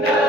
and